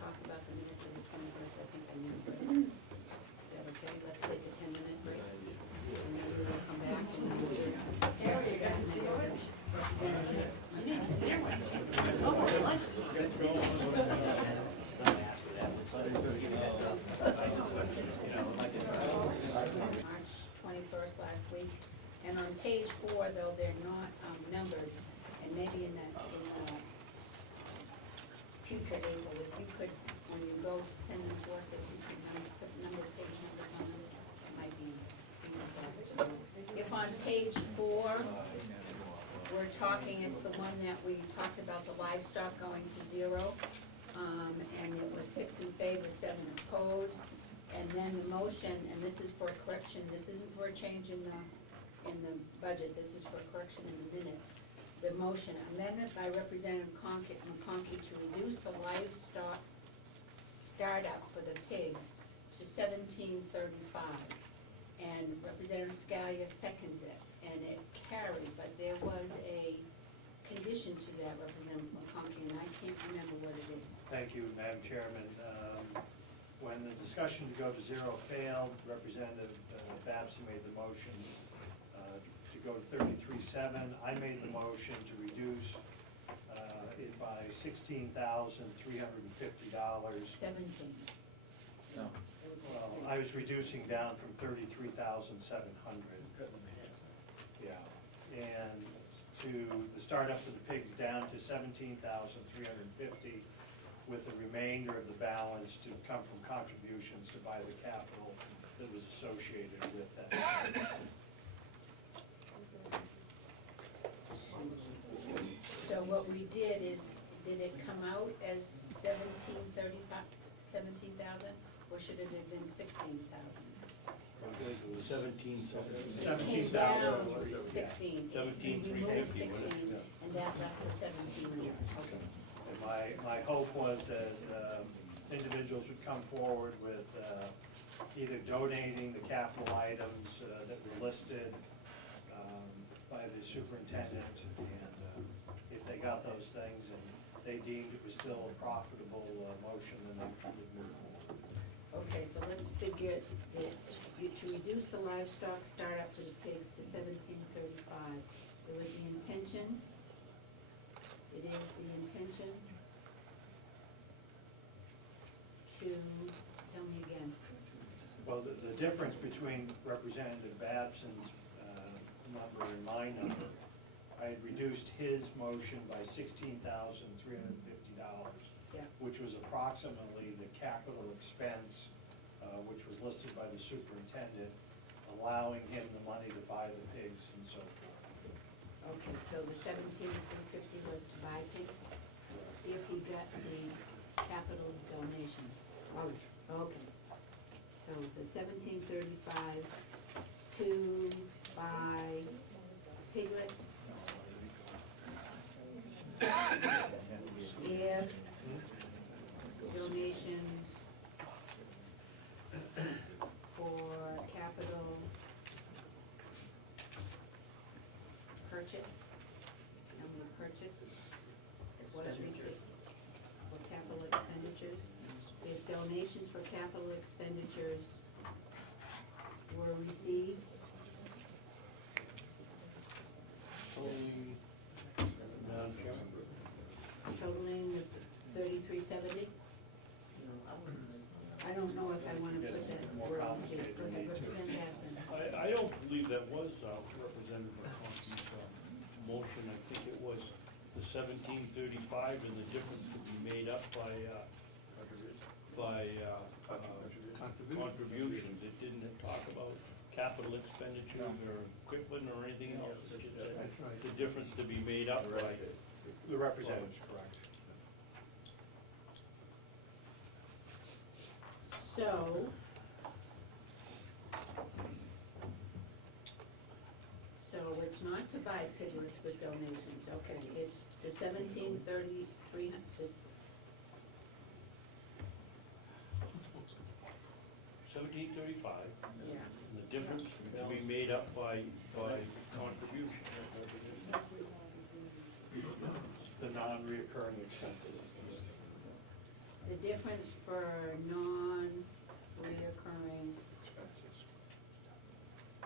talk about the minutes of the 21st, I think I knew what it is. Is that okay? Let's take a 10-minute break. And then we will come back and we'll hear March 21st last week. And on page 4, though, they're not numbered, and maybe in the future, April, if you could, when you go to send them to us, if you could put the number, page numbers on them, it might be easy for us to do. If on page 4, we're talking, it's the one that we talked about the livestock going to 0, and it was 6 in favor, 7 opposed, and then the motion, and this is for correction, this isn't for a change in the budget, this is for correction in the minutes. The motion, amendment by Representative McConkey to reduce the livestock startup for the pigs to $17.35. And Representative Scalia seconds it, and it carried, but there was a condition to that, Representative McConkey, and I can't remember what it is. Thank you, Madam Chairman. When the discussion to go to 0 failed, Representative Babson made the motion to go to 33.7. I made the motion to reduce it by $16,350. 17. No. It was Well, 16. I was reducing down from 33,700. Yeah, and to the startup for the pigs down to 17,350, with the remainder of the balance to come from contributions to buy the capital that was associated with that. So what we did is, did it come out as 17,000, or should it have been 16,000? It was 17, It came 17,000. down 16. 17, We removed 350, 16, and that left the 17 there. Okay. And my hope was that individuals would come forward with either donating the capital items that were listed by the superintendent, and if they got those things and they deemed it was still a profitable motion, then they would move forward. Okay, so let's figure that to reduce the livestock startup for the pigs to 17.35. It was the intention, it is the intention to, tell me again. Well, the difference between Representative Babson's number and my number, I had reduced his motion by $16,350, Yeah. which was approximately the capital expense, which was listed by the superintendent, allowing him the money to buy the pigs and so forth. Okay, so the 17.350 was to buy pigs, if he got these capital donations. Okay, so the 17.35 to buy piglets, if donations for capital purchase, number of purchase was received for capital expenditures. If donations for capital expenditures were received, Madam Chairman. totaling the 3370. I don't know if I want to put that where I'll see it. Go ahead, Representative Babson. I don't believe that was Representative McConkey's motion. I think it was the 1735, and the difference could be made up by contributions. It didn't talk about capital expenditures or equipment or anything else. It just said the difference to be made up by. The representative's correct. So it's not to buy piglets with donations, okay, it's the 1733, this, 1735, yeah, and the difference to be made up by contribution. The non-reoccurring expenses. the difference for non-reoccurring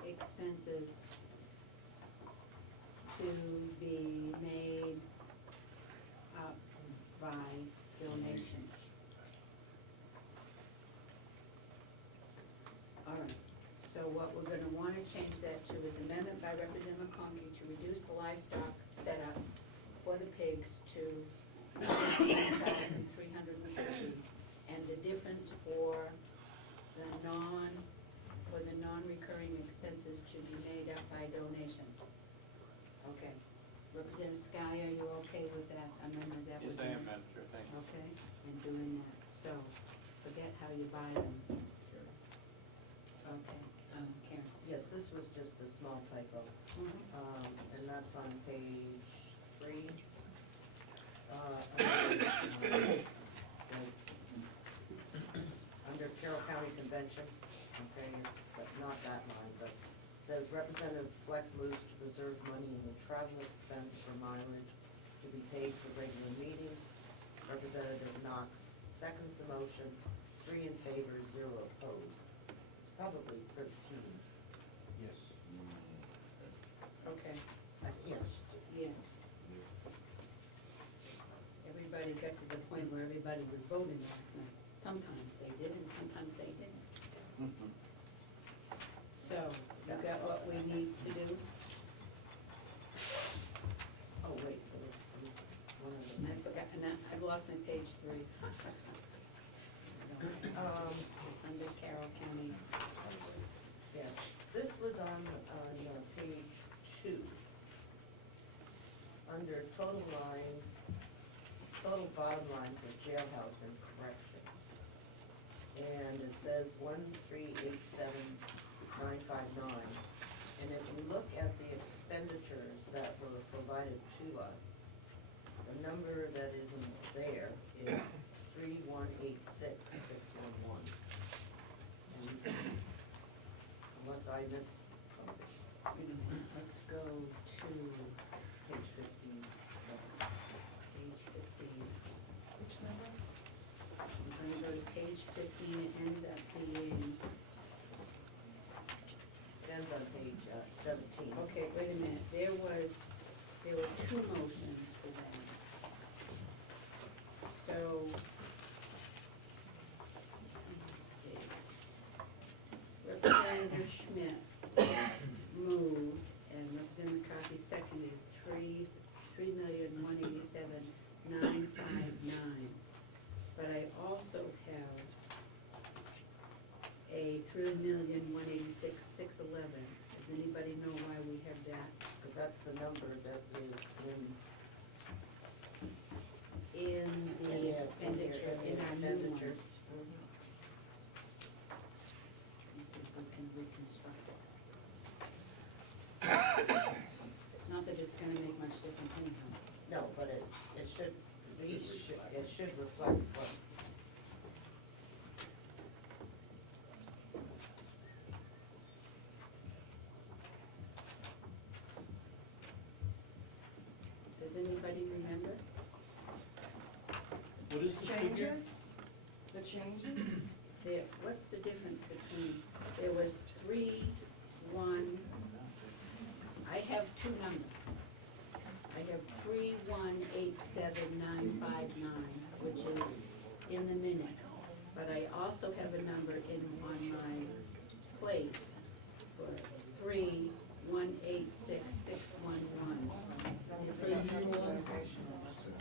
expenses to be made up by donations. All right, so what we're gonna wanna change that to is amendment by Representative McConkey to reduce the livestock setup for the pigs to $17,350, and the difference for the non-recurring expenses to be made up by donations. Okay. Representative Sky, are you okay with that amendment? That Yes, would I be- am, Madam Chair, thank you. Okay, and doing that, so forget how you buy them. Okay, Karen. Yes, this was just a small typo, and that's on page 3. Under Carroll County Convention, okay, but not that line, but it says Representative Fleck moves to preserve money in the travel expense for mileage to be paid for regular meetings. Representative Knox seconds the motion, 3 in favor, 0 opposed. It's probably 13. Yes. Okay, Yes. yes. Everybody got to the point where everybody was voting last night. Sometimes they did and sometimes they didn't. So, you got what we need to do? Oh, wait, there was one of And I them. forgot, and I've lost my page 3. It's under Carroll County. Yeah, this was on page 2. Under total bottom line for jailhouse and correction. And it says 1387959. And if you look at the expenditures that were provided to us, the number that isn't there is 3186611. Unless I missed something. Let's go to Page 15. page 15. Which number? I'm gonna go to page 15, it ends up being, It ends on page 17. okay, wait a minute, there were 2 motions for that. So, let me see. Representative Schmidt moved, and Representative McCarthy seconded, 3,187,959. But I also have a 3,186,611. Does anybody know why we have that? Because that's the number that is In the expenditure, in our new one. expenditures. Let me see if we can reconstruct it. Not that it's gonna make much difference anyhow. No, but it should, it should reflect what. Does anybody remember? What is the figure? The changes? There, what's the difference between, there was I have 2 numbers. I have 3,187,959, which is in the minutes. But I also have a number on my plate for 3,186,611.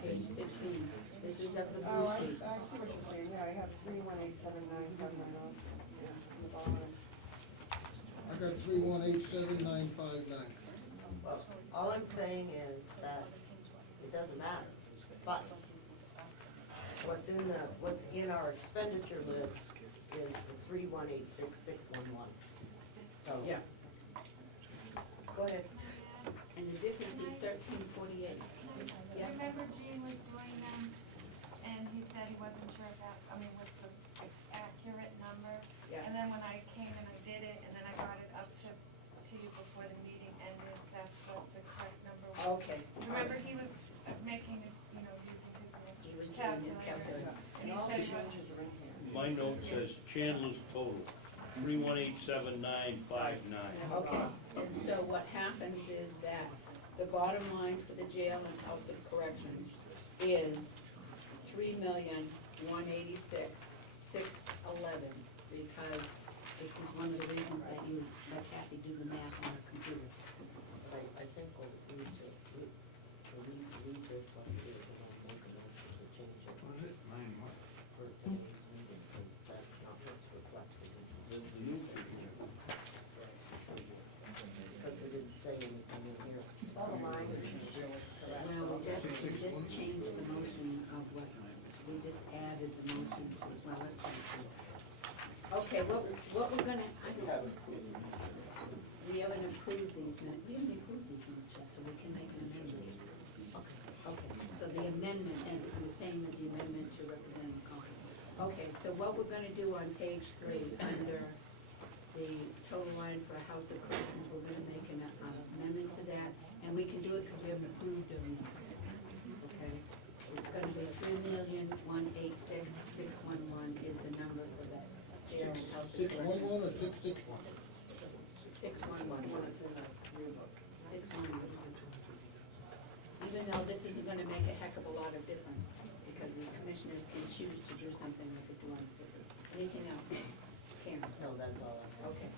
Page 16. This is of the Oh, blue I sheet. see what you're saying, yeah, I have 3187959 also, yeah, on the bottom. I got 3187959. Well, all I'm saying is that it doesn't matter, but what's in our expenditure list is the 3,186,611. So. Yeah. Go ahead. And the difference is 1348. Yeah. Remember Gene was doing them, and he said he wasn't sure if that, was the accurate number? Yeah. And then when I came and I did it, and then I brought it up to you before the meeting ended, that's what the correct number was. Okay. Remember, he was making it, using his He was doing his calculator. And he said he my note says Chandler's total, 3187959. Okay, and so what happens is that the bottom line for the jail and House of Corrections is 3,186,611, because this is one of the reasons that you let Kathy do the math on her computer. But I think we'll need to leave this like it is, and I'll make a motion to change it What is it? 9 what? for today's meeting, because that's not what's reflected. The new figure. Because we didn't say anything in here. Bottom line, correct. Well, we just changed the motion of what, we just added the motion to, well, let's see. Okay, what we're gonna, we haven't approved these minutes, we haven't approved these minutes yet, so we can make an amendment. Okay, so the amendment, and the same as the amendment to Representative Collins. Okay, so what we're gonna do on page 3, under the total line for House of Corrections, we're gonna make an amendment to that, and we can do it because we haven't approved them. Okay, it's gonna be 3,186,611 is the number for that jail and House of Corrections. 611 or 661? 611. It's in the yearbook. 611. Even though this isn't gonna make a heck of a lot of difference, because the commissioners can choose to do something like a 250. Anything else? Karen? No, that's all I have. Okay,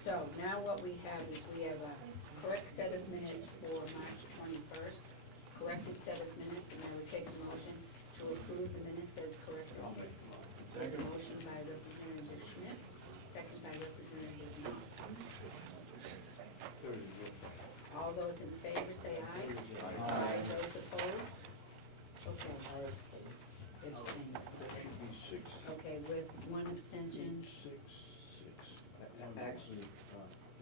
so now what we have is we have a correct set of minutes for March 21st, corrected set of minutes, and I would take a motion to approve the minutes as corrected. There's a motion by Representative Schmidt, second by Representative Knox. All those in favor say aye. Aye. Those opposed? Okay, I abstain. abstain. Should be 6, Okay, with one abstention. 6. Actually,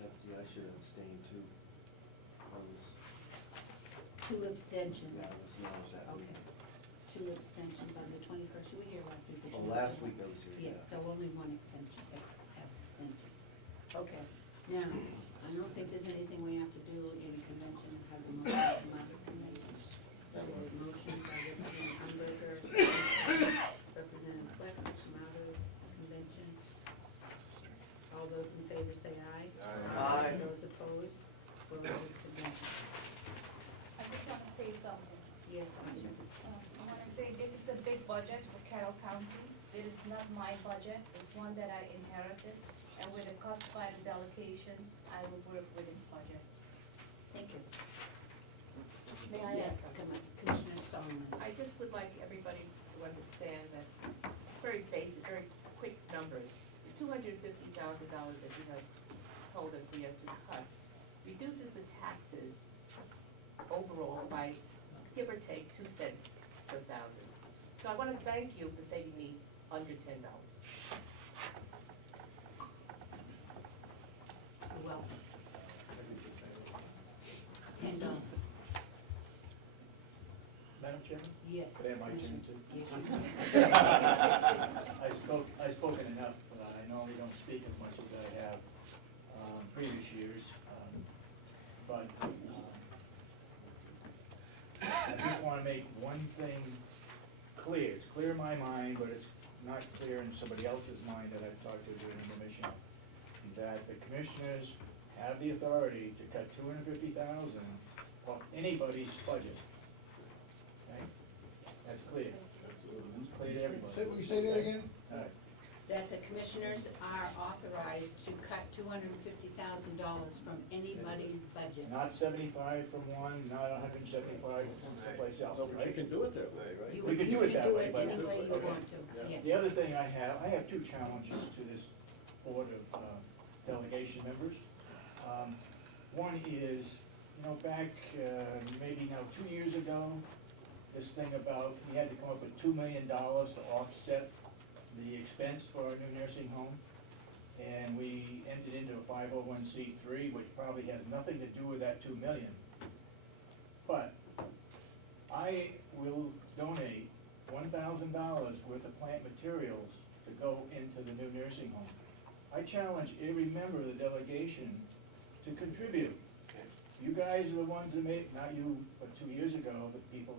that's, yeah, I should have abstained too. I was, Two abstentions. that was, no, that week. Okay, 2 abstentions on the 21st. You were here last week, but you Oh, were last absent. week I was here, Yes, yeah. so only 1 abstention. Okay, now, I don't think there's anything we have to do in convention and have a motion to come out of convention. So a motion by Representative Umberger, second by Representative Flex to come out of convention. All those in favor say aye. Aye. Those opposed, we're out of convention. I just want to say something. Yes, Asha. I want to say this is a big budget for Carroll County. It is not my budget, it's one that I inherited. And with the cuts by the delegation, I will work with this budget. Thank you. May I Yes, ask? come on, Commissioner Solomon. I just would like everybody to understand that, very basic, very quick numbers. The $250,000 that you have told us we have to cut reduces the taxes overall by, give or take, 2 cents per thousand. So I want to thank you for saving me under $10. You're welcome. $10. Madam Chairman? Yes. Could I have my turn too? Yes, you can. I've spoken enough, but I normally don't speak as much as I have previous years. But I just want to make one thing clear. It's clear in my mind, but it's not clear in somebody else's mind that I've talked to during the mission. That the commissioners have the authority to cut $250,000 off anybody's budget. Okay? That's clear. It's clear to everybody. Will you say that again? All right. That the commissioners are authorized to cut $250,000 from anybody's budget. Not 75 from one, not 175 from someplace else, But you right? can do it that way, right? We can do it that way, but- You can do it any way you okay. want to, yes. The other thing I have 2 challenges to this board of delegation members. One is, back maybe now 2 years ago, this thing about, we had to come up with $2 million to offset the expense for our new nursing home. And we entered into a 501c3, which probably has nothing to do with that $2 million. But I will donate $1,000 worth of plant materials to go into the new nursing home. I challenge every member of the delegation to contribute. You guys are the ones that made, not you, but 2 years ago, the people